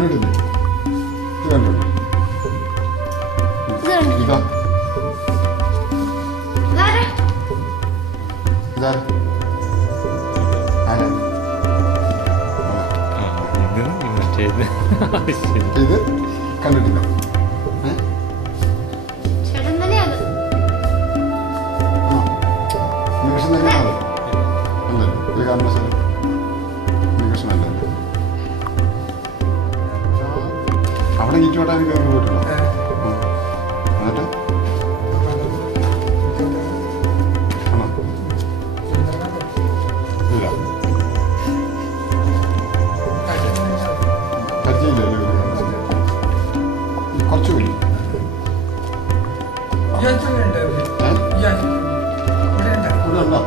കണ്ടിട്ടില്ലേ? ഇത് കണ്ടിട്ടുണ്ടോ? ഇതാ ഇതാ ആരാ? ഇത് കണ്ടിട്ടില്ല. നികഷൻ തന്നെയാണത് അല്ലേ? ഒരു കാരണവശാലും നികഷനല്ല. അവിടെ ഈറ്റോട്ടാൻ കയറി പോയിട്ടുണ്ടോ? എന്നിട്ട് ആണോ? ഇല്ല, പരിചയമില്ലല്ലേ? ഒരു കാരണവശാലും കുറച്ച് വലിയ ഇവിടെ ഉണ്ടോ?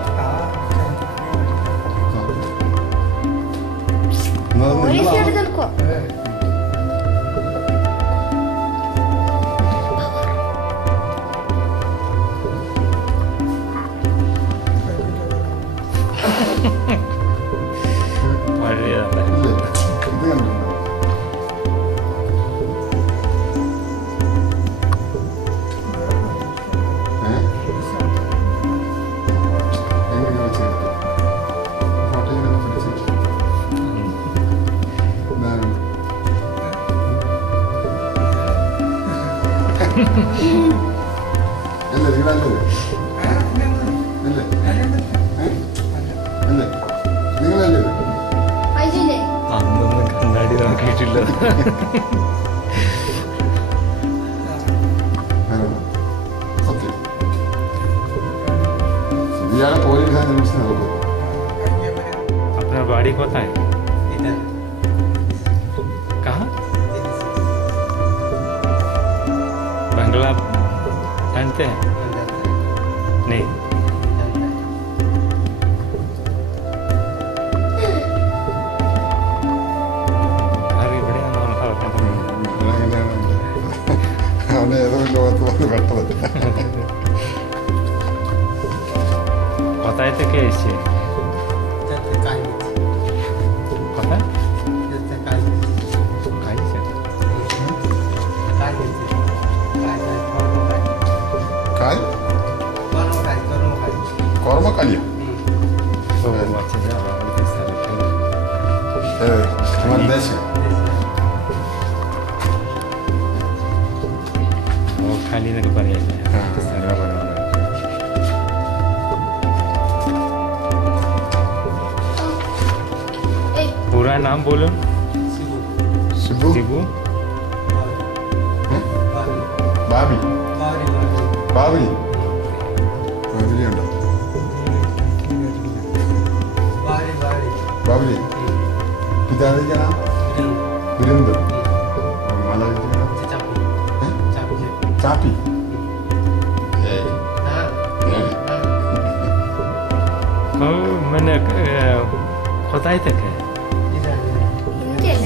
അല്ലേ നിങ്ങളല്ലേ? അല്ലേ അല്ലേ നിങ്ങളല്ലേ? അന്നൊന്നും കണ്ണാടി നോക്കിയിട്ടില്ല. സത്യം ഇയാളെ പോലീസ് നോക്കും. अपना बाड़ी होता है कहाँ? बंगला जानते हैं? नहीं. अरे बढ़िया नाम था. അവനെ ഏതോ ലോകത്ത് വന്ന് പെട്ടത്. पता है तो क्या इससे? पता है? കായ് കോർമക്കാലിയോ? ദേശം खाली नहीं പറയാ. पूरा नाम बोलो. शिबू शिबू ബാബി ബാബി ബാബിലിയുണ്ടോ? ബാബിലി പിതാവിന്റെ നാം വിരുന്ദ് ചാപ്പി. मैंने बताया तक है.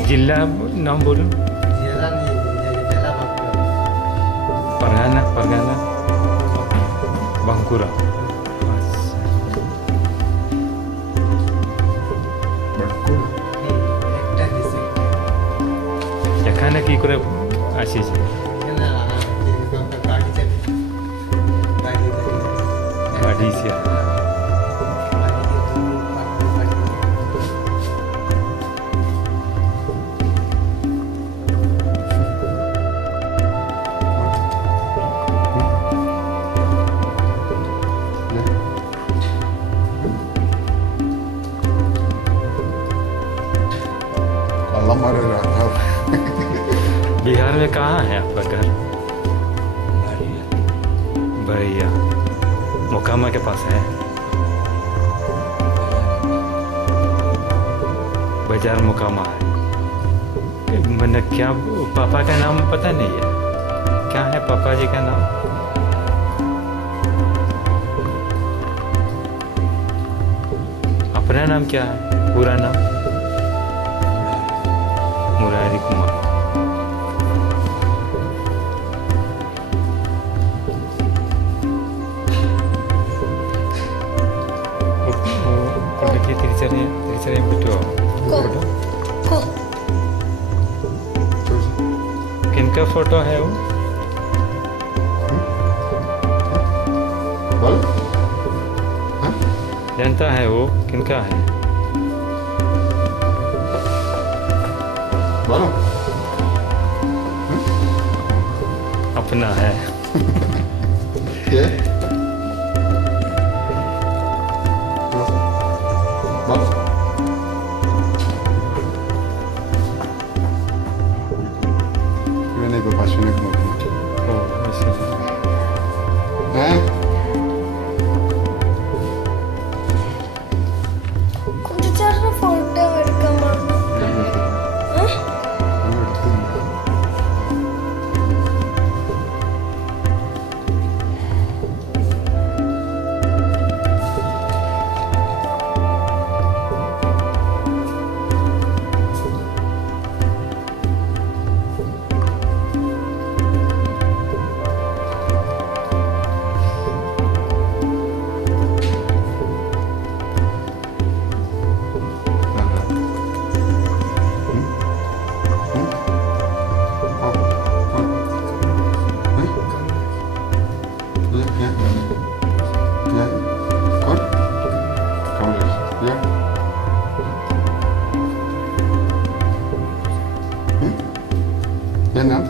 जिला नाम बोलो. परगाना परगाना बांकुरा. এখানে কি করে আসিস? गाड़ी से. बिहार में कहाँ है आपका घर? भैया मोकामा के पास है. बाजार मोकामा है. मैंने क्या पापा का नाम पता नहीं है. क्या है पापा जी का नाम? अपना नाम क्या है? पूरा नाम? मुरारी कुमार. തിരിച്ചറിയാൻ പറ്റുമോ? किसका फोटो है वो? बोल हाँ? जनता है वो, किनका है? बोलो अपना है। ये बोल मैंने को पशुने को ओ ऐसे। हैं കുഞ്ചേട്ടന്റെ ഫോട്ടോ എടുക്കാമോ? क्या नाम?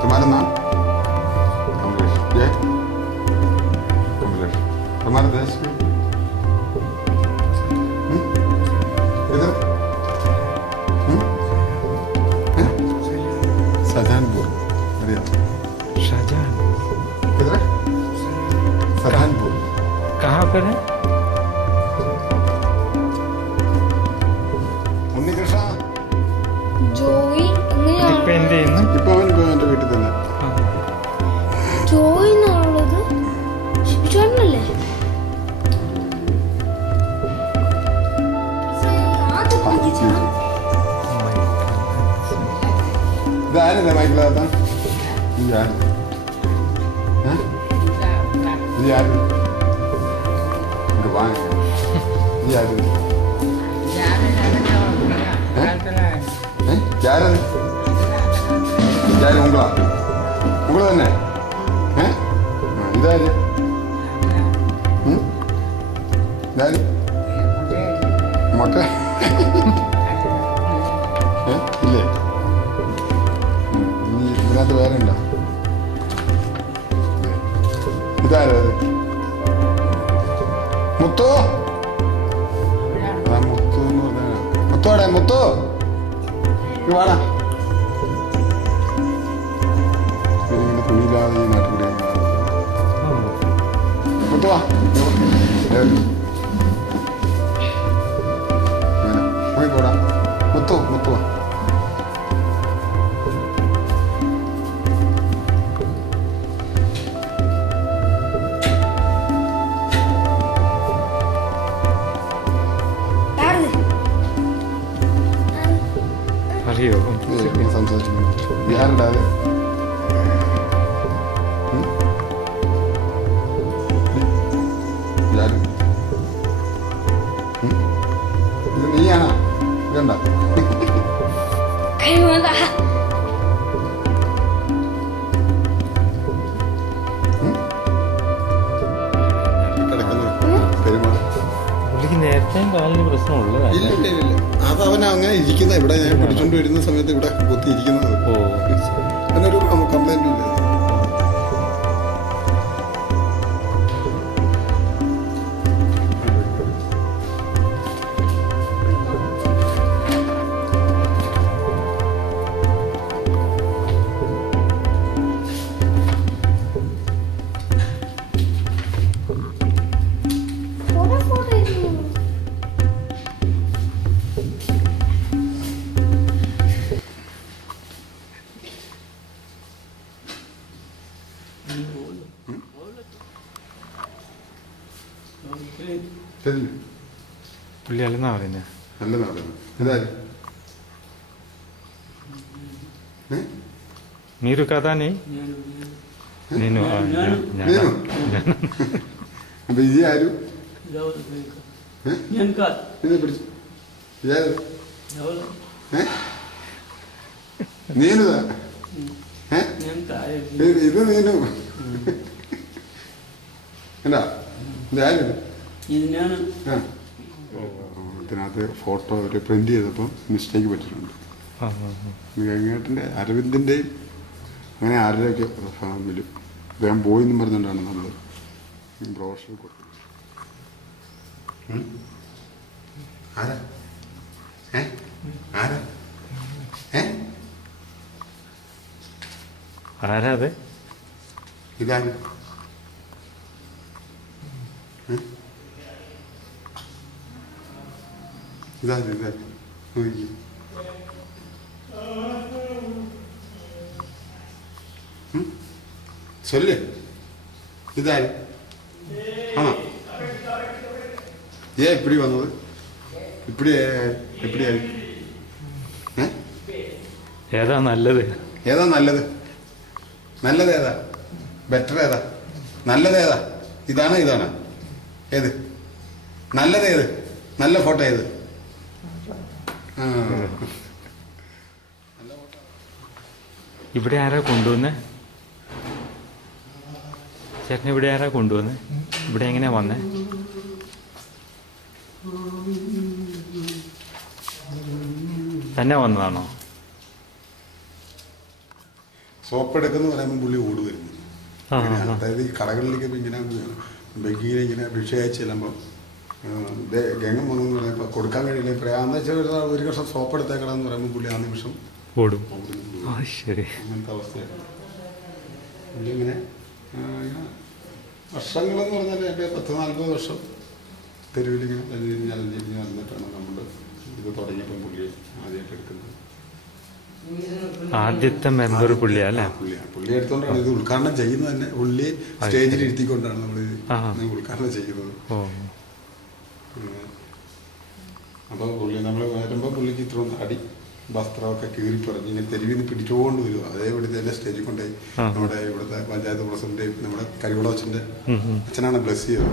तुम्हारा नाम? कमलेश। ये कमलेश। तुम्हारा देश में इधर शाहजहानपुर। बढ़िया। शाहजहान किधर है? शाहजहानपुर। कहाँ पर है? ഉണ്ണികൃഷ്ണ ജോയി ഇപ്പൊ എന്ത് ചെയ്യുന്നു? ഇപ്പൊ അവൻ എൻ്റെ വീട്ടിൽ തന്നെ. ജോയി എന്നുള്ളത് ചേട്ടനല്ലേ? ഇതാരല്ലേ മൈക്കിളാത്ത? ഈ ആര്? ഈ ആര്? ഇങ്ങ് വാ. ഈ ആര്? யாரது? யாரு? உங்களா? உங்களை தானே? இதாரு? ഇതാര്? മക്ക ഇല്ലേ? ഇനി ഇതിനകത്ത് വേറെ ഉണ്ടോ? ഇതാരത്? മുത്തോ? ആ മുത്തു എന്ന് പറഞ്ഞ മുത്തോടെ മുത്തോ വാടാ. ഇങ്ങനെ തുണിയില്ലാതെ ഈ നാട്ടിൽ കൂടി മുത്തുവാ. പോയിക്കോടാ മുത്തു മുത്തുവാ. അറിയോ? സംസാരിച്ചു ഞാനുണ്ടാവേ ഇത് നീയാണോ? ഇതുണ്ടോ? പുള്ളിക്ക് നേരത്തെ കാലിന് പ്രശ്നം ഉള്ളതാണ്. ഇല്ല അത് അവൻ അങ്ങനെ ഇരിക്കുന്ന ഇവിടെ ഞാൻ പിടിച്ചോണ്ട് വരുന്ന സമയത്ത് ഇവിടെ കുത്തി ഇരിക്കുന്നത്. ഓ അതിനൊരു കംപ്ലൈന്റ് ഇല്ല. പുള്ളി അല്ലെന്നാ പറയുന്നത്. അല്ലെന്നാ പറയുന്നത്. ഇതാര്? మీరు కదా నీ నేను അപ്പൊ ഇത് ആരും ഞാൻ കാ ഇത് പിടിച്ചു ഇതാര്? നീനുതാ ഇത് നീനു എന്താ ഇതായാലും ഇതിനാണ് ഇതിനകത്ത് ഫോട്ടോ ഒരു പ്രിന്റ് ചെയ്തപ്പോൾ മിസ്റ്റേക്ക് പറ്റിയിട്ടുണ്ട്. ഗംഗേട്ടൻ്റെ അരവിന്ദിൻ്റെയും അങ്ങനെ ആരുടെയൊക്കെ ഫാമിലും അദ്ദേഹം പോയി എന്നും പറഞ്ഞുകൊണ്ടാണ് നമ്മൾ ബ്രോഷർ കൊടുത്തത്. ആരാ ആരാ ആരാ അത്? ഇതാണ് ഇതാണ് നോക്കി சொல்லு ഇതാര് ആണോ இப்படி വന്നത് இப்படி எப்படியாரு ഏതാ നല്ലത്? ഏതാ നല്ലത്? നല്ലത് ഏതാ? ബെറ്റർ ഏതാ? നല്ലത് ഏതാ? ഇതാണോ ഇതാണോ? ഏത് നല്ലത്? ഏത് നല്ല ഫോട്ടോ? ഏത് ഇവിടെ ആരാ കൊണ്ടുവന്നേ? ചേട്ടൻ ഇവിടെ ആരാ കൊണ്ടുവന്നേ? ഇവിടെ എങ്ങനെയാ വന്നേ? തന്നെ വന്നതാണോ? സോപ്പ് എടുക്കുന്ന പറയുമ്പോൾ പുള്ളി ഓട് വരുന്നു. അതായത് ഈ കടകളിലേക്ക് ഇങ്ങനെ ബെഗിനെ ഇങ്ങനെ ഭിക്ഷയായി ചെല്ലുമ്പോൾ ഗംഗം വന്നെന്ന് പറയുമ്പോൾ കൊടുക്കാൻ കഴിയില്ല. പ്രയാന്ന് വെച്ചാൽ ഒരു വർഷം സോപ്പ് എടുത്തേക്കണമെന്ന് പറയുമ്പോൾ പുള്ളി ആ നിമിഷം ഓടും. ശരി. അങ്ങനത്തെ അവസ്ഥയാണ് പുള്ളി ഇങ്ങനെ വർഷങ്ങളെന്ന് പറഞ്ഞാൽ എൻ്റെ 10-40 വർഷം തെരുവിലിങ്ങനെ അലഞ്ഞിരിഞ്ഞ് വന്നിട്ടാണ് നമ്മൾ ഇത് തുടങ്ങിയപ്പം പുള്ളി ആദ്യമായിട്ട് എടുക്കുന്നത്. ആദ്യത്തെ മെമ്പർ പുള്ളിയാ അല്ലേ? പുള്ളി എടുത്തോണ്ടാണ് ഇത് ഉദ്ഘാടനം ചെയ്യുന്നത് തന്നെ. പുള്ളി സ്റ്റേജിൽ ഇരുത്തിക്കൊണ്ടാണ് നമ്മൾ ഉദ്ഘാടനം ചെയ്യുന്നത്. അപ്പോൾ പുള്ളി നമ്മൾ വരുമ്പോൾ പുള്ളിക്ക് ഇത്ര അടി വസ്ത്രമൊക്കെ കീറി പറഞ്ഞ് ഇങ്ങനെ തെരുവിൽ നിന്ന് പിടിച്ചുകൊണ്ട് വരും. അതേപടി തന്നെ സ്റ്റേജിൽ കൊണ്ടുപോയി നമ്മുടെ ഇവിടുത്തെ പഞ്ചായത്ത് പ്രസിഡന്റേയും നമ്മുടെ കരികുളച്ചൻ്റെ അച്ഛനാണ് ബ്ലസ് ചെയ്തത്.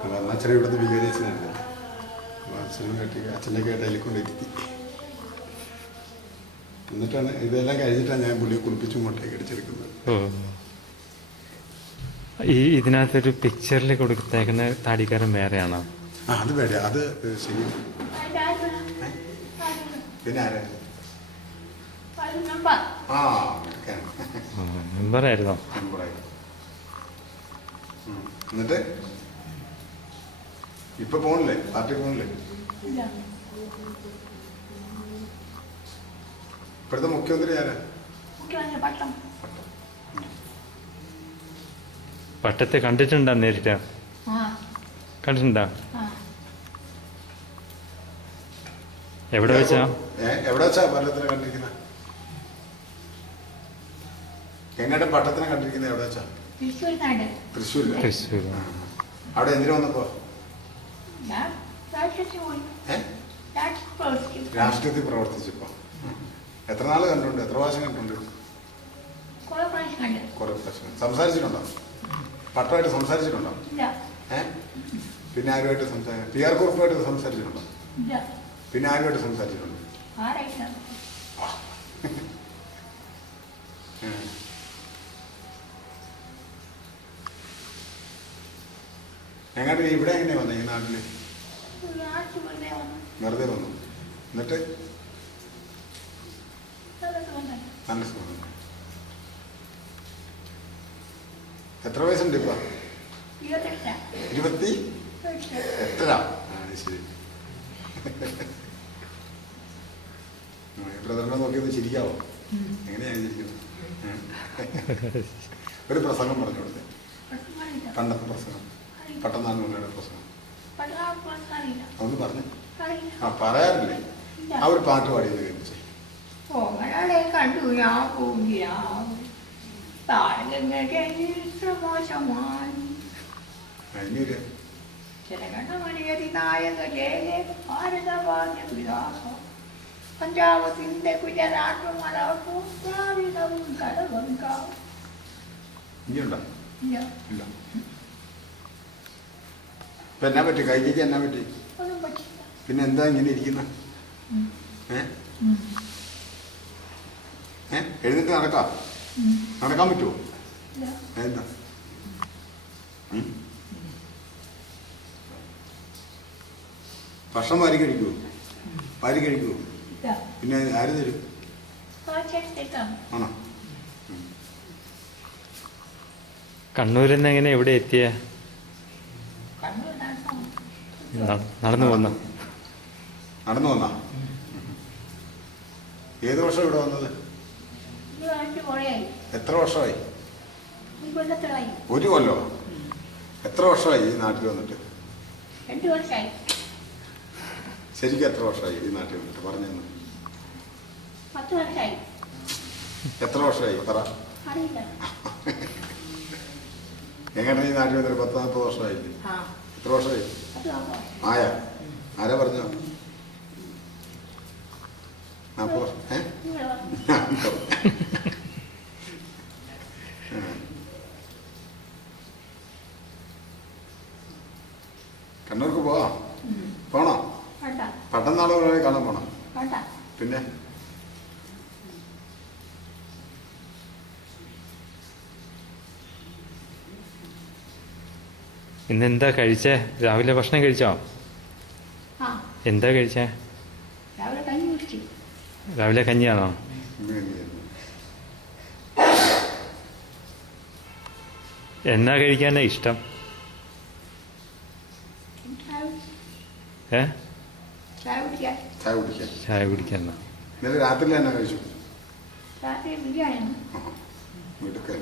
അപ്പോൾ അന്ന് അച്ഛനെ ഇവിടുത്തെ വികാരി അച്ഛനായിരുന്നു. അപ്പോൾ അച്ഛനും കേട്ടി അച്ഛൻ്റെ കേട്ട് അതിൽ കൊണ്ടിരുത്തി. എന്നിട്ടാണ് ഇതെല്ലാം കഴിഞ്ഞിട്ടാണ് ഞാൻ പുള്ളിയെ കുളിപ്പിച്ച് ഇങ്ങോട്ടേക്ക് അടിച്ചെടുക്കുന്നത്. ഈ ഇതിനകത്തൊരു പിക്ചറിൽ കൊടുത്തേക്കുന്ന താടിക്കാരൻ വേറെയാണോ? അത് വേണ്ട, അത് ശരി. പിന്നെ ആരാ? മെമ്പറായിരുന്നോ? എന്നിട്ട് ഇപ്പൊ പോണില്ലേ? പാർട്ടി പോണില്ലേ? ഇപ്പോഴത്തെ മുഖ്യമന്ത്രി ആരാ? പട്ടത്തെ കണ്ടിട്ടുണ്ടോ നേരിട്ട്? കണ്ടിട്ടുണ്ടോ? എവിടെ വെച്ചാ? എവിടെ വെച്ചാ പട്ടത്തിനെ കണ്ടിരിക്കുന്ന? എങ്ങോട്ട് പട്ടത്തിനെ കണ്ടിരിക്കുന്നത്? എവിടെ വെച്ചാ? തൃശ്ശൂരിൽ. തൃശ്ശൂർ. അവിടെ എന്തിനു വന്നപ്പോ? രാഷ്ട്രീയത്തിൽ പ്രവർത്തിച്ചപ്പോ. എത്ര നാള് കണ്ടിട്ടുണ്ട്? എത്ര പ്രാവശ്യം കണ്ടിട്ടുണ്ട്? കുറെ പ്രാവശ്യം. സംസാരിച്ചിട്ടുണ്ടോ? പട്ടമായിട്ട് സംസാരിച്ചിട്ടുണ്ടോ? പിന്നെ ആരുമായിട്ട് സംസാരിക്കും? പി ആർ കുറുപ്പുമായിട്ട് സംസാരിച്ചിട്ടുണ്ടോ? പിന്നെ ആരുമായിട്ട് സംസാരിച്ചിട്ടുണ്ടോ? എങ്ങോട്ട് ഇവിടെ എങ്ങനെയാ വന്നത്? ഈ നാട്ടില് വെറുതെ വന്നു. എന്നിട്ട് നല്ല സുഖം. എത്ര വയസ്സുണ്ട് ഇപ്പൊ? 28. ശരി. ബ്രദറിനെ നോക്കിയൊന്ന് ചിരിക്കാവോ? എങ്ങനെയാണ് ചിരിക്കുന്നത്? ഒരു പ്രസംഗം പറഞ്ഞു കൊടുത്തേ. പണ്ടത്തെ പ്രസംഗം, പട്ടനാടുകളുടെ പ്രസംഗം ഒന്ന് പറഞ്ഞു. പറയാറില്ലേ? ആ ഒരു പാട്ട് പാടിയത് കേൾപ്പിച്ചേ. കണ്ടു ഞാൻ പോകിയ പഞ്ചാബത്തിന്റെ ഗുജറാത്തും മലപ്പുറവും ദ്രാവിഡവും കടവങ്കാവും. ഇനിയുണ്ടോ? ഇല്ല. ഇപ്പൊ എന്നാ പറ്റി? കൈക്ക് എന്നാ പറ്റി? പിന്നെ എന്താ ഇങ്ങനെ ഇരിക്കുന്ന? എഴുന്നേറ്റ് നടക്കാം? നടക്കാൻ പറ്റുമോ? ഇല്ല. എന്താ? ഭക്ഷണം വാരി കഴിക്കുമോ? വാരി കഴിക്കുമോ? ഇല്ല. പിന്നെ ആര് തരും? കാച്ചെടുത്തേക്കാം. ആണോ? കണ്ണൂരിൽ നിന്ന് എങ്ങനെ എവിടെ എത്തിയ? കണ്ണൂർ നടക്കാം. നടന്നു പോന്ന? നടന്നു വന്നാ? ഏത് വർഷം ഇവിടെ വന്നത്? ഈ ആഴ്ച കുറേയായി. എത്ര വർഷമായി? ഈ കൊല്ലത്തിലായി. ഒരു കൊല്ലോ? എത്ര വർഷമായി ഈ നാട്ടിൽ വന്നിട്ട്? 2 വർഷമായി. ശരിക്കും എത്ര വർഷമായി ഈ നാട്ടിൽ വന്നിട്ട്? പറഞ്ഞു 10 വർഷമായി. എത്ര വർഷമായി പറ. അറിയില്ല. എങ്ങനെ ഈ നാട്ടിൽ വന്നിട്ട് 10-40 വർഷമായില്ലേ? ആ, എത്ര വർഷമായി? അത് നോക്കാം. ആയ ആരാ പറഞ്ഞോ? 40 വർഷം? നിങ്ങൾ പറഞ്ഞു. കണ്ണൂർക്ക് പോവാം. പോണോ? വേണ്ട. പട്ടന്നാളുകളെ കാണാൻ പോണം. വേണ്ട. പിന്നെ ഇന്നെന്താ കഴിച്ചേ? രാവിലെ ഭക്ഷണം കഴിച്ചോ? ആ, എന്താ കഴിച്ചേ? രാവിലെ കഞ്ഞി കുടിച്ചു. രാവിലെ കഞ്ഞിയാണോ? എന്നാ കഴിക്കാനാ ഇഷ്ടം? ഏ? ചായ കുടിക്കാൻ. ചായ കുടിക്കാൻ. ചായ കുടിക്കാനാ. ഇന്നലെ രാത്രി തന്നെ കഴിച്ചു. രാത്രി ബിരിയാണി. മിടുക്കൻ.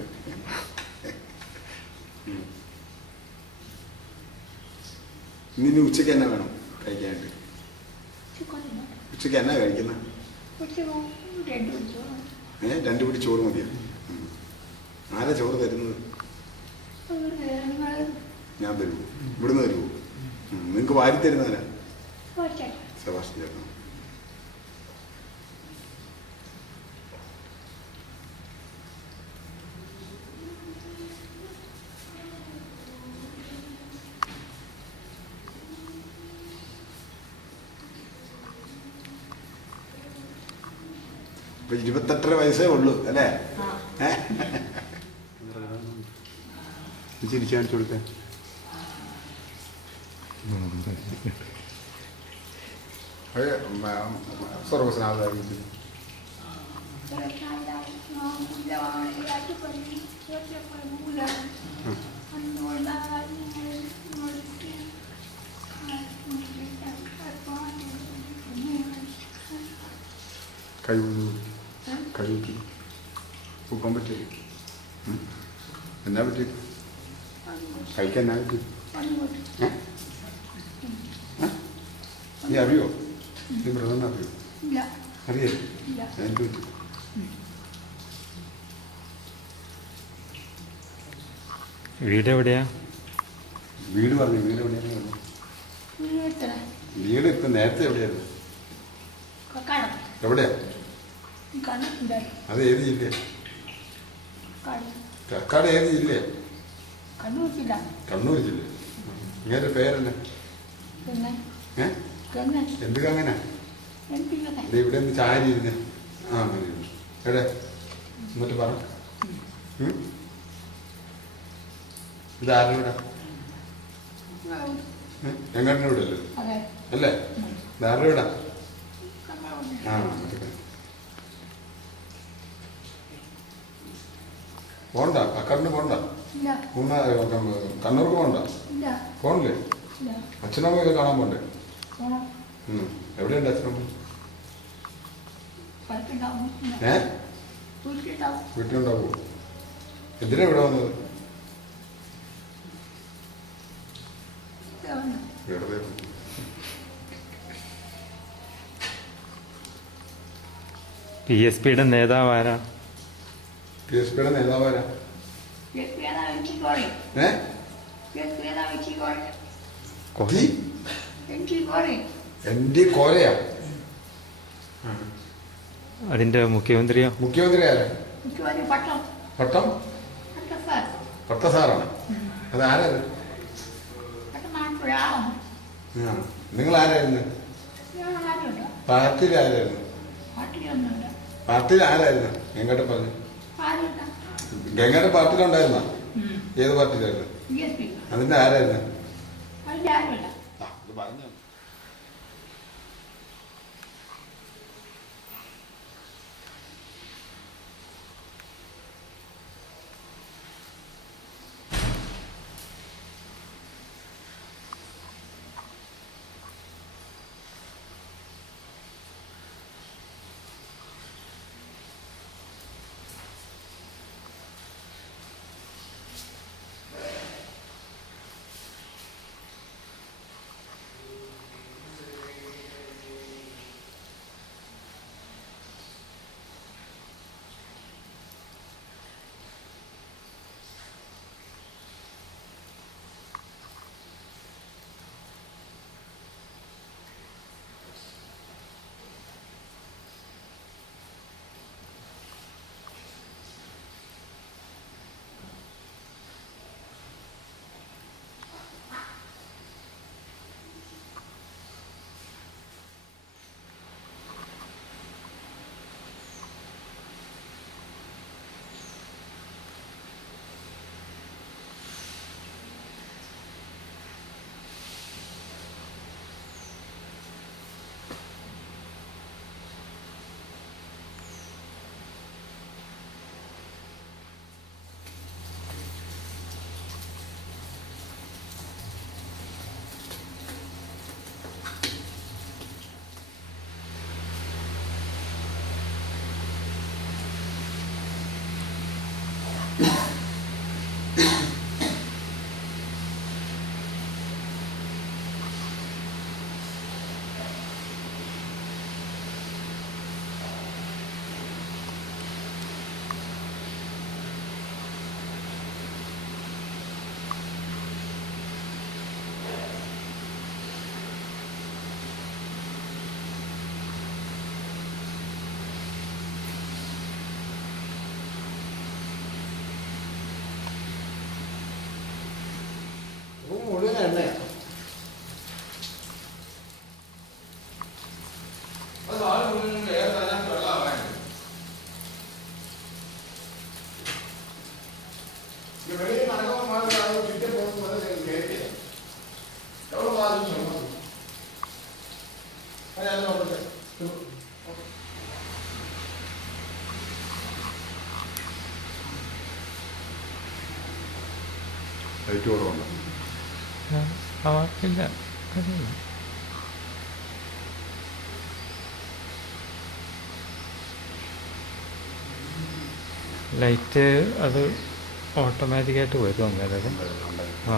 ഇനി ഉച്ചയ്ക്ക് എന്നാ വേണം കഴിക്കാനായിട്ട്? ഉച്ചയ്ക്ക് എന്നാ കഴിക്കുന്നത്? 2 പിടി ചോറ് മതിയോ? ആരാ ചോറ് തരുന്നത്? ഞാൻ തരുമോ? ഇവിടുന്ന് തരുമോ? നിങ്ങൾക്ക് വാരി തരുന്നവരാ? സെബാസ്റ്റ്യൻ ചേട്ടൻ. ഇപ്പൊ 28 വയസ്സേ ഉള്ളൂ അല്ലേ? ചിരിച്ചു കാണിച്ചു കൊടുത്തേ. സർവസ്നാഥ കൈ പൂക്കാൻ പറ്റി? എന്നാ പറ്റി? കഴിക്കാൻ എന്നാ പറ്റി? നീ അറിയോ? നീ ബ്രദറിനെ അറിയോ? അറിയല്ലേ? എന്ത് പറ്റി? വീട് എവിടെയാ? വീട് പറഞ്ഞു. വീട് എവിടെയാണ്? വീട് ഇപ്പൊ നേരത്തെ എവിടെയായിരുന്നു? എവിടെയാ? അത് ഏത് ജില്ലയാ? കക്കാട് ഏത് ജില്ലയാ? കണ്ണൂർ ജില്ല. കണ്ണൂർ ജില്ല. ഇങ്ങനെ പേരല്ലേ? എന്ത് കങ്ങനെ? ഇവിടെ ഒന്ന് ചാരി ഇരുന്ന്. ആ മതി. എവിടെ എന്നിട്ട് പറ. ഇത് ആരുടെ വീടാ? ഞങ്ങളുടെ വീട് അല്ലേ? അല്ലേ? ഇത് ആരുടെ വീടാ? ആ പോണ്ട. കക്കാടിന് പോണ്ട. കണ്ണൂർക്ക് പോണ്ട. പോണില്ലേ? അച്ഛനമ്മയൊക്കെ കാണാൻ പോണ്ടേ? എവിടെയുണ്ട് അച്ഛനമ്മ? വീട്ടിലുണ്ടാവോ? എന്തിനാ ഇവിടെ വന്നത്? വെറുതെ. PSPയുടെ നേതാവ് ആരാ? PSPയുടെ നേതാവ് ആരാ? കോരയാ? അതിന്റെ മുഖ്യമന്ത്രിയോ? മുഖ്യമന്ത്രി ആരാ? പട്ടം പട്ടസാറാണ്. അത് ആരാത്? നിങ്ങൾ ആരായിരുന്നു? പാർട്ടിയിൽ ആരായിരുന്നു? പാർട്ടിയിൽ ആരായിരുന്നു? ഗംഗയുടെ പറഞ്ഞു ആരുമില്ല. ഗംഗയുടെ പാർട്ടിയിലുണ്ടായിരുന്ന ഏത് പാർട്ടിയിലായിരുന്നു? BSP. അതിന്റെ ആരായിരുന്നു? അതിന്റെ ആരുമില്ല. ഇത് പറഞ്ഞു മുഴുവൻ എണ്ണയാണ്. ലൈറ്റ് കുറവുണ്ട്. ഇല്ല അറിയില്ല. ലൈറ്റ് അത് ഓട്ടോമാറ്റിക്കായിട്ട് വരും അന്നേരം. ആ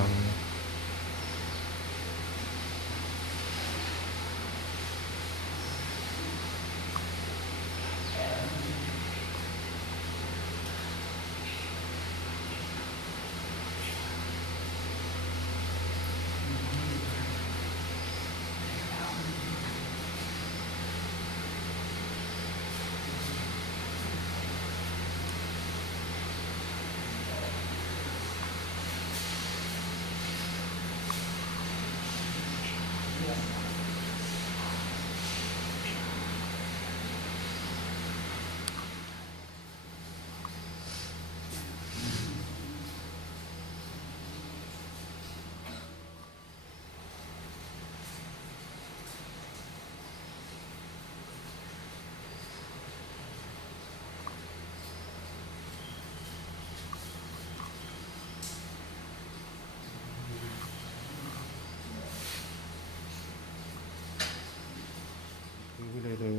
ഇതിലൊരു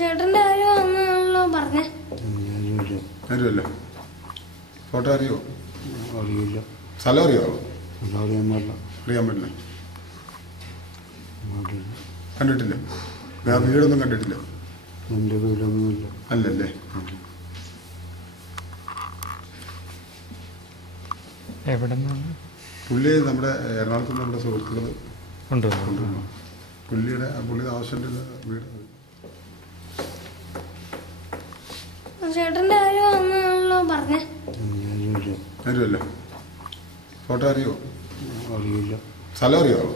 ചേട്ടന്റെ കാര്യമാണെന്നാണല്ലോ പറഞ്ഞേ. അറിയുമല്ലോ. ഫോട്ടോ അറിയോ? അറിയില്ല. സ്ഥലം അറിയാമോ? അറിയാൻ പാടില്ല. അറിയാൻ പറ്റില്ല. കണ്ടിട്ടില്ല? ഞാൻ വീടൊന്നും കണ്ടിട്ടില്ല. എൻ്റെ വീടൊന്നുമില്ല. അല്ലല്ലേ? എവിടെ നിന്നാണ്? പുള്ളി നമ്മുടെ എറണാകുളത്ത് നമ്മുടെ സുഹൃത്തുക്കൾ ഉണ്ടോ? പുള്ളിയുടെ ആവശ്യമുള്ള വീട്. ചേട്ടന്റെ കാര്യമാണെന്നാണല്ലോ പറഞ്ഞേ. അറിയുമല്ലോ. ഫോട്ടോ അറിയോ? അറിയില്ല. സ്ഥലം അറിയാമോ?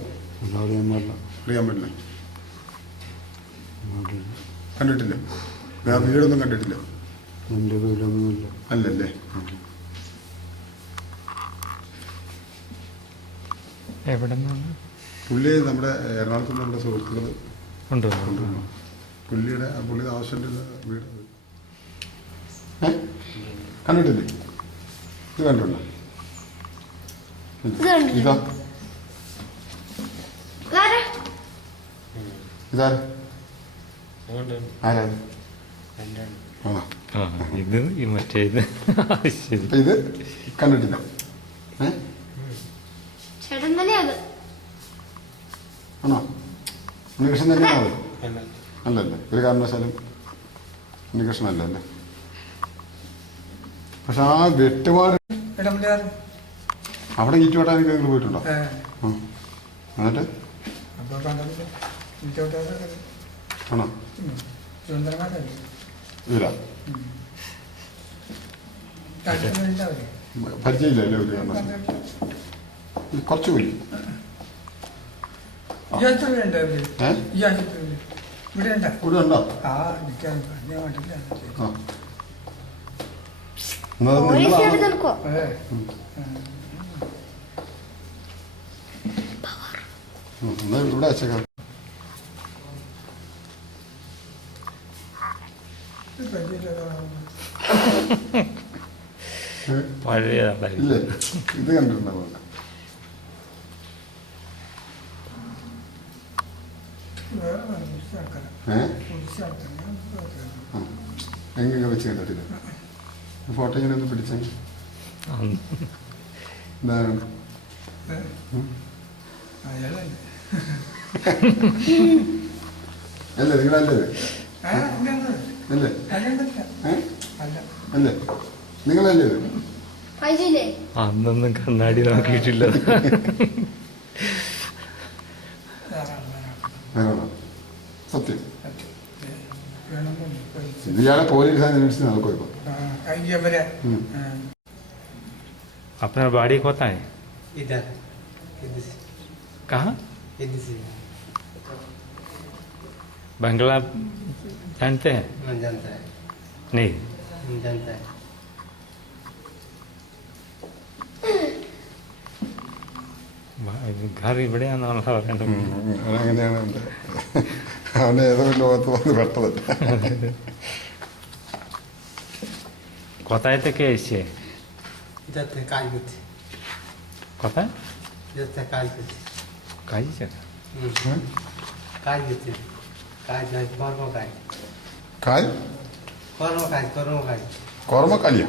അറിയാൻ പാടില്ല. അറിയാൻ പറ്റില്ല. കണ്ടിട്ടില്ല? ഞാൻ വീടൊന്നും കണ്ടിട്ടില്ല. എൻ്റെ വീടൊന്നുമില്ല. അല്ലല്ലേ? എവിടെ നിന്നാണ്? പുള്ളി നമ്മുടെ എറണാകുളത്ത് നമ്മുടെ സുഹൃത്തുക്കൾ ഉണ്ടോ? പുള്ളിയുടെ ആവശ്യമുള്ള വീട്. കണ്ടിട്ടില്ലേ? ഇത് കണ്ടിട്ടുണ്ടോ? ഇതാ ഇതാ ആരാ? ആ, ഇത് മറ്റേ ഇത്. ശരി. അപ്പൊ ഇത് കണ്ടിട്ടില്ല? ചേട്ടൻ തന്നെയാ അത്. ആണോ? ഉണ്ണികൃഷ്ണൻ തന്നെയാണോ അത്? അല്ലല്ലേ? ഒരു കാരണവശാലും ഉണ്ണികൃഷ്ണൻ അല്ലല്ലേ? പക്ഷെ ആ വെട്ടുപാട് അവിടെ ഈറ്റുവട്ടാനൊക്കെ നിങ്ങൾ പോയിട്ടുണ്ടോ? എന്നിട്ട് ആണോ? ഇല്ല, പരിചയമില്ലല്ലേ? ഒരു കാരണവശാലും കുറച്ച് പോയി. ഇവിടെ ഉണ്ടോ? എന്നാ ഇവിടെ അയച്ചേക്കാം. പഴയതായി. ഇല്ലേ? ഇത് കണ്ടിട്ടുണ്ടാവും. എങ്ങനെ വെച്ച് കണ്ടിട്ടില്ല? ഫോട്ടോ ഇങ്ങനെ ഒന്ന് പിടിച്ചേ. എന്താണ്? അല്ലേ? നിങ്ങളല്ലേ? അല്ലേ? അല്ലേ? നിങ്ങളല്ലേ? അന്നൊന്നും കണ്ണാടി നോക്കിയിട്ടില്ല. സത്യം. ഇയാളെ പോലീസ് അന്വേഷിച്ച് നടക്കും ഇപ്പൊ. अपना बाड़ी होता है इधर कहाँ? से बंगला जानते हैं? जानता है, नहीं जानता है. घर ഇവിടെയാണെന്നുള്ള പറയുന്നത്. അതങ്ങനെയാണ്. അവനെ ഏതോ ലോകത്ത് വന്ന് പെട്ടത്. কোথায় থেকে এসে? इधर से काज करते, কোথায় इधर से काज करते, কাজী জায়গা? काज करते, काज कर्म काज, കാൽ कर्म काज. കോർമ്മക്കാലിയ?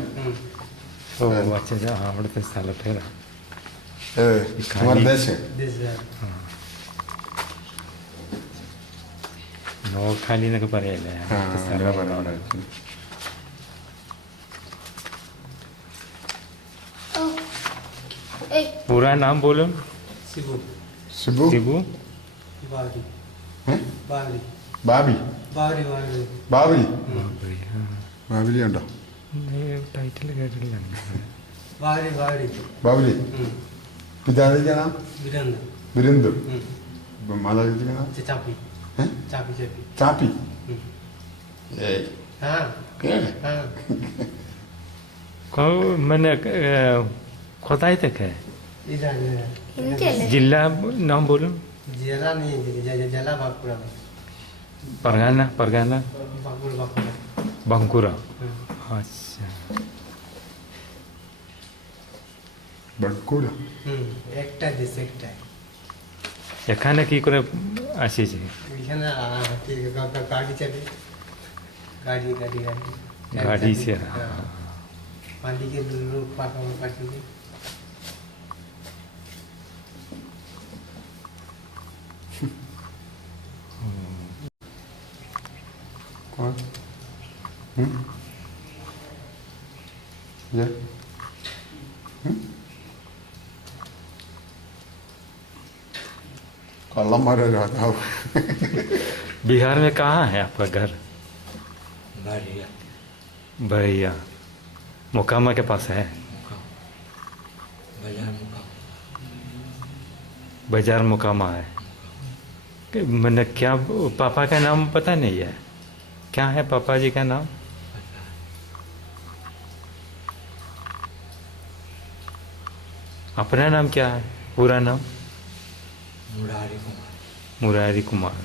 ഓ അച്ഛാ, അവിടുത്തെ സ്ഥലപ്പേരാ. ദേശം देश നോക്കാലി എന്നൊക്കെ പറയല്ലേ? पूरा नाम बोलो. शिबू, शिबू, शिबू, बावरी, बावरी, ബാബി, बावरी, बावरी, ബാബിലി. ബാബരി. ബാബിലി ഉണ്ടോ? ടൈറ്റിൽ കേട്ടില്ല. बावरी, बावरी, ബാബിലി. പിതാവിന്റെ നാം वीरेंद्र, വിരുന്ദു. മാതാപിതാക്കളുടെ നാം चापी, चापी, चापी. ചാപ്പി. ഏയ് हाँ, കേളെ. हाँ. मैंने कोताई तक है. इधर എനിക്കല്ലേ? जिला नाम बोलो. जिला नहीं, जिला बांकुड़ा, परगाना, परगाना, बांकुड़ा, बांकुड़ा. बांकुरा. अच्छा, ബഡ്കൂട. একটা দেশ একটা. এখানে কি করে আসিছে? এখানে গাড়ি চাপি गाड़ी गाड़ी गाड़ी गाड़ी से हाँ। पानी के दूर पापा को पार्टी के कौन ये कल्लमारे राजाओ बिहार में कहाँ है आपका घर? बढ़िया भैया मोकामा के पास है। बाजार मुकाम बाजार मोकामा है। मैंने क्या पापा का नाम पता नहीं है, क्या है पापा जी का नाम? अपना नाम क्या है, पूरा नाम? मुरारी कुमार मुरारी कुमार।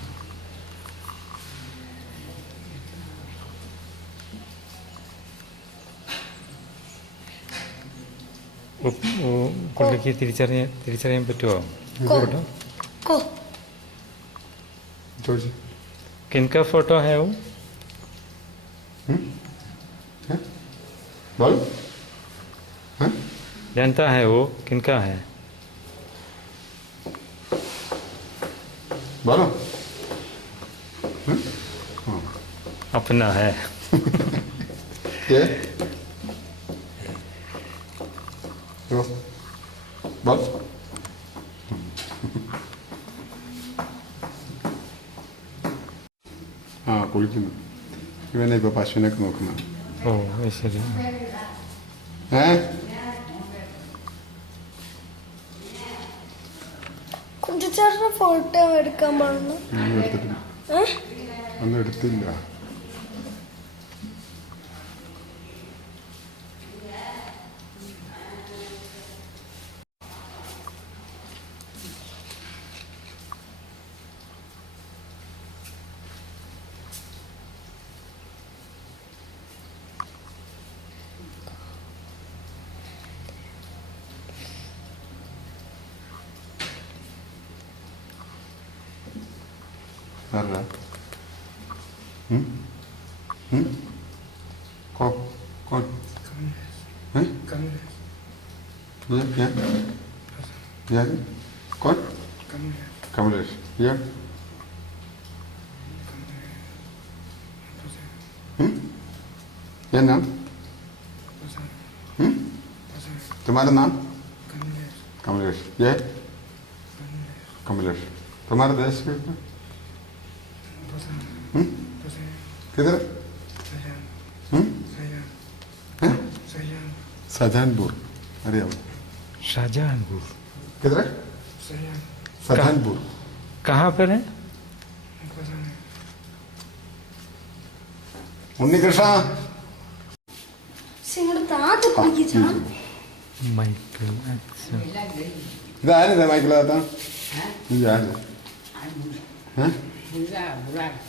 പുള്ളിക്ക് തിരിച്ചറിയാൻ പറ്റുമോ? को फोटो को जोजी किनका फोटो है वो? बोल जानता है वो किनका है? बोलो अपना है। ये यो बोल ആ കുളിക്കുന്നു. ഇവനെ ഇപ്പൊ പശുവിനൊക്കെ നോക്കുന്ന ഓ ശരി. കുഞ്ചേട്ടന്റെ ഫോട്ടോ എടുക്കാൻ പറഞ്ഞു. ഒന്നും എടുത്തിട്ടില്ല, ഒന്നും എടുത്തില്ല. आला कौन कौन हैं ये यार कौन कमलेश यार क्या नाम तुम्हारा नाम कमलेश ये कमलेश तुम्हारा देश में किधर शाहजहानपुर अरे अब शाहजहानपुर किधर है शाहजहानपुर कहाँ पर है? ഉണ്ണികൃഷ്ണ സിംഗിൾ താത്ത കുളിക്കിച്ചാ മൈക്കിൾ अच्छा ഇതാരിതാ മൈക്കിളാത്ത ഇത് ആര്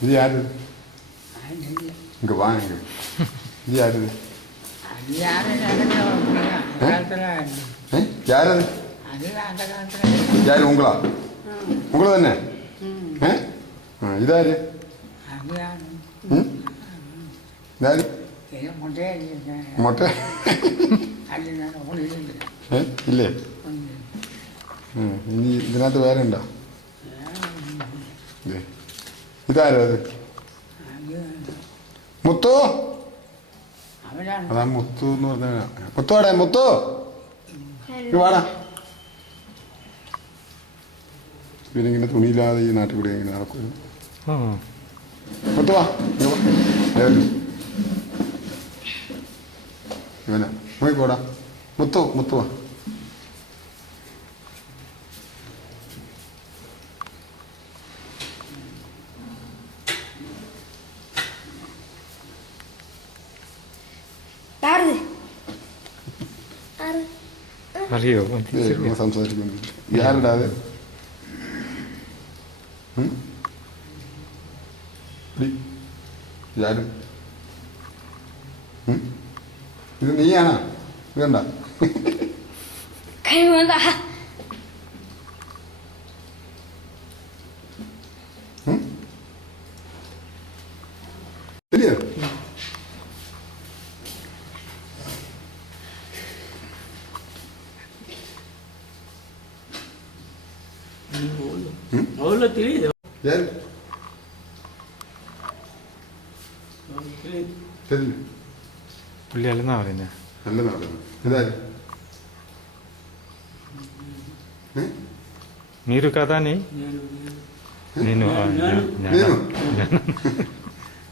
ഇത് ആര് ഇങ്ങ വാ ഇങ്ങ ഇത് ആര് யாரது யாரு உங்களா உங்கள தானே இதாரு ഇതാര് മൊട്ട ഇല്ലേ ഇനി ഇതിനകത്ത് വേറെ ഉണ്ടോ? ഇതാരോ അത് മുത്തു അതാ മുത്തു എന്ന് പറഞ്ഞ മുത്തോടെ മുത്തു വാടാ. പിന്നെ ഇങ്ങനെ തുണിയില്ലാതെ ഈ നാട്ടിൽ കൂടെ ഇങ്ങനെ നടക്കും. മുത്തുവാ ഇവനാ നോക്കിക്കോടാ മുത്തു മുത്തുവാ. അറിയോ? സംസാരിക്കുന്നില്ല. ഇതാരടാ അത്? ഇതാര്? ഇത് നീയാണോ? ഇതുണ്ട കഴിവതാ ശരിയോ? Hola, querido. ഞാൻ Querido. ചെല്ല്. പുള്ളി അല്ലെന്നാ പറയുന്നത്. നല്ല നടക്കുന്നു എന്തായാലും మీరు కదా నీ నేను నేను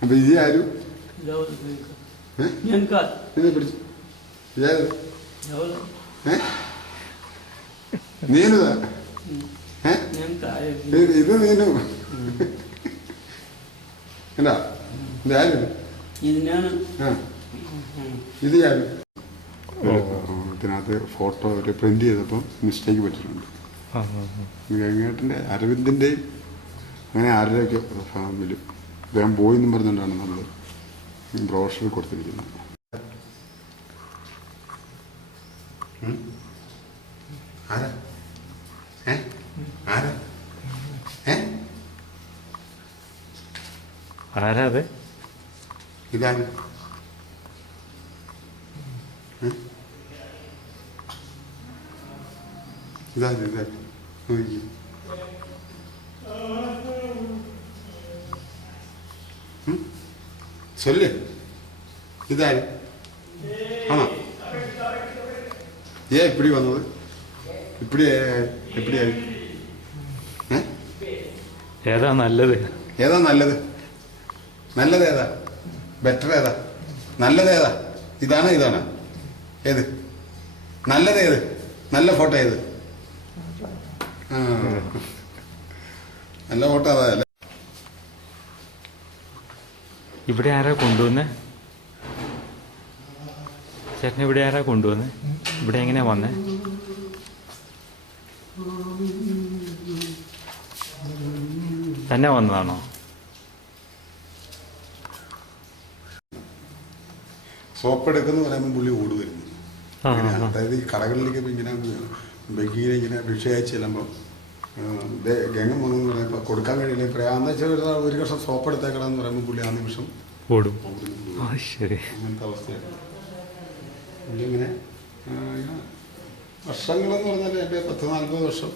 അപ്പൊ ഇത് ആരും ഞാൻ കാത്ത് ഇതിനെ പിടിച്ചു ഇതാരും ఎవరు നീനുതാ ഞാൻ കായ ഇത് നീനു എന്താ ഇതാരും ഇത് ഞാൻ ആ ഇത് ഞാനും ഇതിനകത്ത് ഫോട്ടോ ഒരു പ്രിന്റ് ചെയ്തപ്പോൾ മിസ്റ്റേക്ക് പറ്റിയിട്ടുണ്ട് ഗംഗേട്ടൻ്റെ അരവിന്ദിൻ്റെയും അങ്ങനെ ആരുടെയൊക്കെ ഫാമിലും അദ്ദേഹം പോയെന്നും പറഞ്ഞുകൊണ്ടാണ് നമ്മൾ ബ്രോഷർ കൊടുത്തിരിക്കുന്നത്. ആരാ ആരാ ആരാ അത്? ഇതാണ് ഇതാണ് നോക്കി சொல்லு ഇതാര് ആണോ இப்படி വന്നത് இப்படி ഏതാ നല്ലത്? ഏതാ നല്ലത്? നല്ലത് ഏതാ? ബെറ്റർ ഏതാ? നല്ലത് ഏതാ? ഇതാണോ ഇതാണോ? ഏത് നല്ലത്? ഏത് നല്ല ഫോട്ടോ? ഏത് നല്ല ഫോട്ടോ അതാ അല്ലേ? ഇവിടെ ആരാ കൊണ്ടുവന്നേ? ചേട്ടൻ ഇവിടെ ആരാ കൊണ്ടുവന്നേ? ഇവിടെ എങ്ങനെയാ വന്നേ? തന്നെ വന്നതാണോ? സോപ്പ് എടുക്കുന്ന പറയുമ്പോൾ പുള്ളി ഓട് വരുന്നു. അതായത് ഈ കടകളിലേക്ക് ഇങ്ങനെ ബെഗിനെ ഇങ്ങനെ ഭിക്ഷയായി ചെല്ലുമ്പോൾ ഗംഗം വന്നെന്ന് പറയുമ്പോൾ കൊടുക്കാൻ കഴിയില്ല. പറയാന്ന് വെച്ചാൽ ഒരു കഷ്ണം സോപ്പ് എടുത്തേക്കണമെന്ന് പറയുമ്പോൾ പുള്ളി ആ നിമിഷം ഓടും. ശരി. അങ്ങനത്തെ അവസ്ഥയായിരുന്നു. പുള്ളി ഇങ്ങനെ വർഷങ്ങളെന്ന് പറഞ്ഞാൽ എൻ്റെ 10-40 വർഷം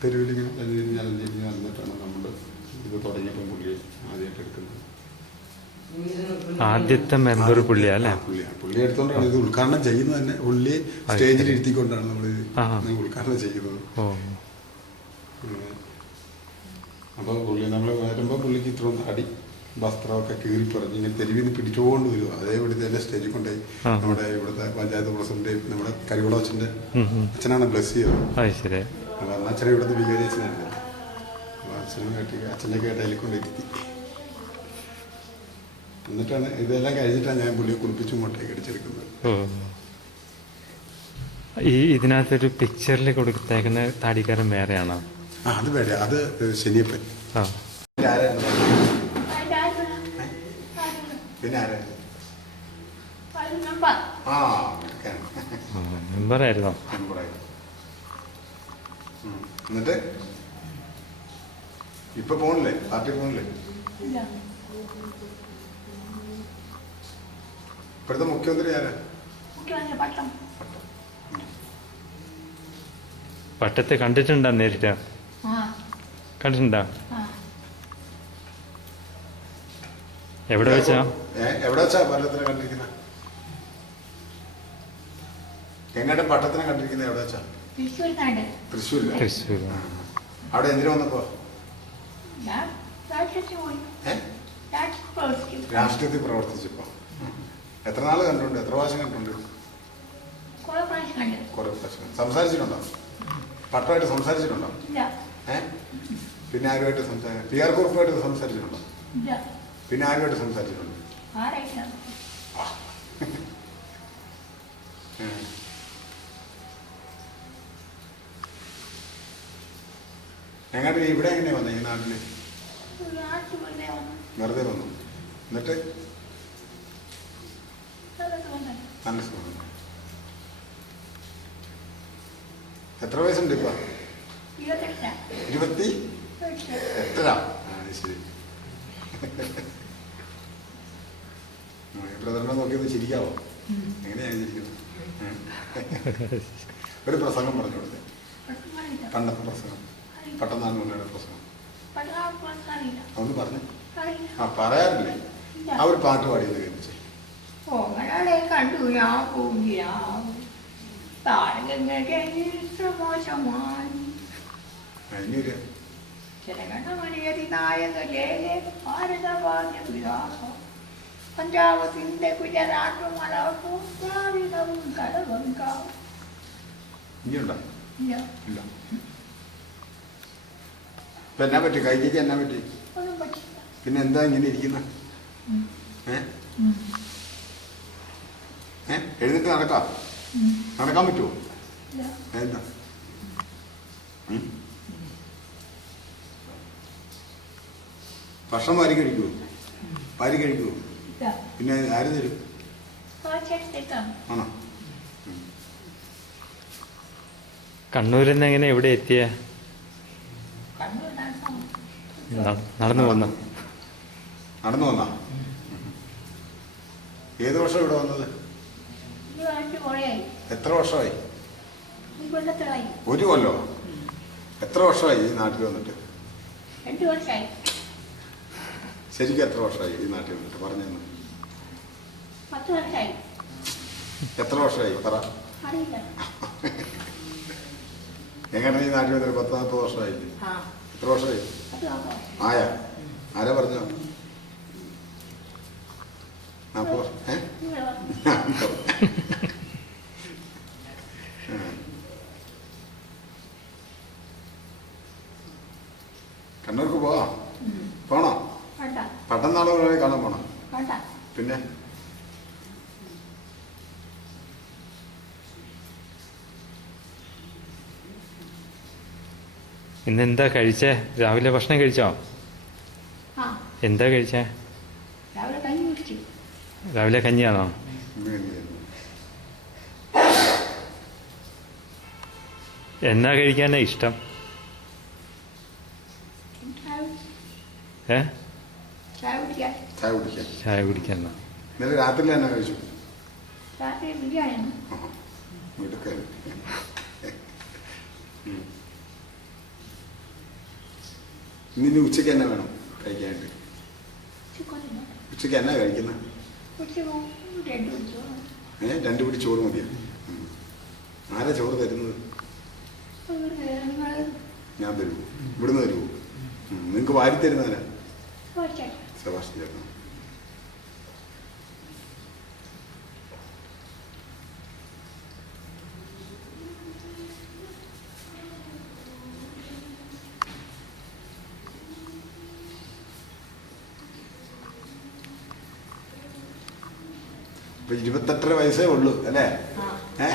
തെരുവിലിങ്ങനെ അലഞ്ഞിരിഞ്ഞ് നടന്നിട്ടാണ് നമ്മൾ ഇത് തുടങ്ങിയപ്പോൾ പുള്ളി ആദ്യമായിട്ട് എടുക്കുന്നത്. ആദ്യത്തെ മെമ്പർ പുള്ളിയാ അല്ലേ? പുള്ളി എടുത്തോണ്ടാണ് ഇത് ഉദ്ഘാടനം ചെയ്യുന്നത് തന്നെ. പുള്ളി സ്റ്റേജിൽ ഇരുത്തിക്കൊണ്ടാണ് നമ്മൾ ഉദ്ഘാടനം ചെയ്യുന്നത്. അപ്പോൾ പുള്ളി നമ്മൾ വരുമ്പോൾ പുള്ളിക്ക് ഇത്ര അടി വസ്ത്രമൊക്കെ കീറിപ്പറഞ്ഞ് ഇങ്ങനെ തെരുവിൽ നിന്ന് പിടിച്ചുകൊണ്ട് വരും. അതേപടി തന്നെ സ്റ്റേജിൽ കൊണ്ടുപോയി നമ്മുടെ ഇവിടുത്തെ പഞ്ചായത്ത് പ്രസിഡന്റേയും നമ്മുടെ കരികുളച്ചൻ്റെ അച്ഛനാണ് ബ്ലസ് ചെയ്തത്. അപ്പോൾ അന്ന് അച്ഛനെ ഇവിടുത്തെ വികാരി അച്ഛനായിരുന്നു. അപ്പോൾ അച്ഛനെ കേട്ട് അതിൽ കൊണ്ടിരുത്തി. എന്നിട്ടാണ് ഇതെല്ലാം കഴിഞ്ഞിട്ടാണ് ഞാൻ പുള്ളിയെ കുളിപ്പിച്ച് ഇങ്ങോട്ടേക്ക് അടിച്ചെടുക്കുന്നത്. ഈ ഇതിനകത്തൊരു പിക്ചറിൽ കൊടുത്തേക്കുന്ന താടിക്കാരൻ വേറെയാണോ? അത് വേറെ, അത് ശനിയപ്പൻ. പിന്നെ ആരാ? മെമ്പറായിരുന്നോ? എന്നിട്ട് ഇപ്പൊ പോണില്ലേ? പാർട്ടി പോണില്ലേ? ഇപ്പോഴത്തെ മുഖ്യമന്ത്രി ആരാ? പട്ടത്തെ കണ്ടിട്ടുണ്ടോ നേരിട്ട്? കണ്ടിട്ടുണ്ടോ? എവിടെ വെച്ചാ? എവിടെ വെച്ചാ പട്ടത്തിനെ കണ്ടിരിക്കുന്ന? എങ്ങോട്ട് പട്ടത്തിനെ കണ്ടിരിക്കുന്നത്? എവിടെ വെച്ചാ? തൃശ്ശൂരില്ല. തൃശ്ശൂർ. അവിടെ എന്തിനു വന്നപ്പോ? രാഷ്ട്രീയത്തിൽ പ്രവർത്തിച്ചപ്പോ. എത്ര നാള് കണ്ടിട്ടുണ്ട്? എത്ര പ്രാവശ്യം കണ്ടിട്ടുണ്ട്? കുറെ പ്രാവശ്യം. സംസാരിച്ചിട്ടുണ്ടോ? പട്ടമായിട്ട് സംസാരിച്ചിട്ടുണ്ടോ? പിന്നെ ആരുമായിട്ട് സംസാരിക്കും? പി ആർ കുറുപ്പായിട്ട് സംസാരിച്ചിട്ടുണ്ടോ? പിന്നെ ആരുമായിട്ട് സംസാരിച്ചിട്ടുണ്ട്? എങ്ങോട്ട് ഇവിടെ എങ്ങനെയാ വന്നേ? ഈ നാട്ടില് വെറുതെ വന്നു. എന്നിട്ട് നല്ല സുഖം. എത്ര വയസ്സുണ്ട് ഇപ്പൊ? 28. ശരി. പ്രധാനം നോക്കിയൊന്ന് ചിരിക്കാവോ? എങ്ങനെയാണ് ചിരിക്കുന്നത്? ഒരു പ്രസംഗം പറഞ്ഞു കൊടുത്തേ, പണ്ടത്തെ പ്രസംഗം. പെട്ടെന്നാണ് ഉണ്ണിയുടെ പ്രശ്നം അറിയില്ല ഒന്ന് പറഞ്ഞു അറിയില്ല ആ പറയാറില്ലേ ആ ഒരു പാട്ട് പാടിയത് കേൾപ്പിച്ചേ ഓമനാളെ കണ്ടു ഞാൻ പോകിയാ താരകങ്ങൾക്ക് മോശമായി അതിനൊരു ജനഗണമനയതി നായകലേ ഭാരതഭാഗ്യ വിലാസം പഞ്ചാബത്തിന്റെ ഗുജറാത്തും മലപ്പുറം ദ്രാവിഡവും കടവങ്കാവും ഇനിയുണ്ടോ ഇല്ല ഇല്ല ഇപ്പൊ എന്നാ പറ്റി കൈക്ക് എന്നാ പറ്റി ഒന്നും പറ്റില്ല പിന്നെ എന്താ ഇങ്ങനെ ഇരിക്കുന്ന എഴുന്നിട്ട് നടക്കാം നടക്കാൻ പറ്റുമോ ഇല്ല എന്താ ഭക്ഷണം വാരി കഴിക്കുമോ വാരി കഴിക്കുമോ ഇല്ല പിന്നെ ആര് തരും കാച്ചെടുത്തേക്കാം ആണോ കണ്ണൂരിൽ നിന്ന് എങ്ങനെ എവിടെ എത്തിയ കണ്ണൂർ നടന്നു പോന്ന നടന്നു വന്നാ ഏത് വർഷം ഇവിടെ വന്നത് ഈ വാങ്ങിച്ച് കുറേയായി എത്ര വർഷമായി ഈ കൊല്ലത്തിലായി ഒരു കൊല്ലോ എത്ര വർഷമായി ഈ നാട്ടിൽ വന്നിട്ട് 2 വർഷമായി ശരിക്കും എത്ര വർഷമായി ഈ നാട്ടിൽ വന്നിട്ട് പറഞ്ഞു 10 വർഷമായി എത്ര വർഷമായി പറ അറിയില്ല എങ്ങനെ ഈ നാട്ടിൽ വന്നിട്ട് 10-40 വർഷമായില്ലേ ആ എത്ര വർഷമായി അത് നോക്കാം ആയ ആരാ പറഞ്ഞോ 40 വർഷം നിങ്ങൾ പറഞ്ഞു കണ്ണൂർക്ക് പോവാം പോണോ വേണ്ട പട്ടന്നാളെ കാണാൻ പോണം വേണ്ട പിന്നെ ഇന്നെന്താ കഴിച്ചേ രാവിലെ ഭക്ഷണം കഴിച്ചോ ആ എന്താ കഴിച്ചേ രാവിലെ കഞ്ഞി കുടിച്ചു രാവിലെ കഞ്ഞിയാണോ എന്നാ കഴിക്കാനാ ഇഷ്ടം ഏ ചായ കുടിക്കാൻ ചായ കുടിക്കാൻ ചായ കുടിക്കാനോ ഇന്നലെ രാത്രി എന്നാ കഴിച്ചു രാത്രി ബിരിയാണിയാണ് മിടുക്കൻ ഇനി ഉച്ചയ്ക്ക് എന്നാ വേണം കഴിക്കാനായിട്ട് ചിക്കൻ ഉച്ചയ്ക്ക് എന്നാ കഴിക്കുന്നത് കുടിച്ചു 2 കുടിച്ചു 2 പിടി ചോറ് മതിയോ ആരാ ചോറ് തരുന്നത് നിങ്ങൾ ഞാൻ തരുമോ ഇവിടുന്ന് തരുമോ നിങ്ങൾക്ക് വാരി തരുന്നവരാ കുറച്ചായി സെബാസ്റ്റ്യൻ ചേട്ടൻ ഇപ്പൊ 28 വയസ്സേ ഉള്ളൂ അല്ലേ ആ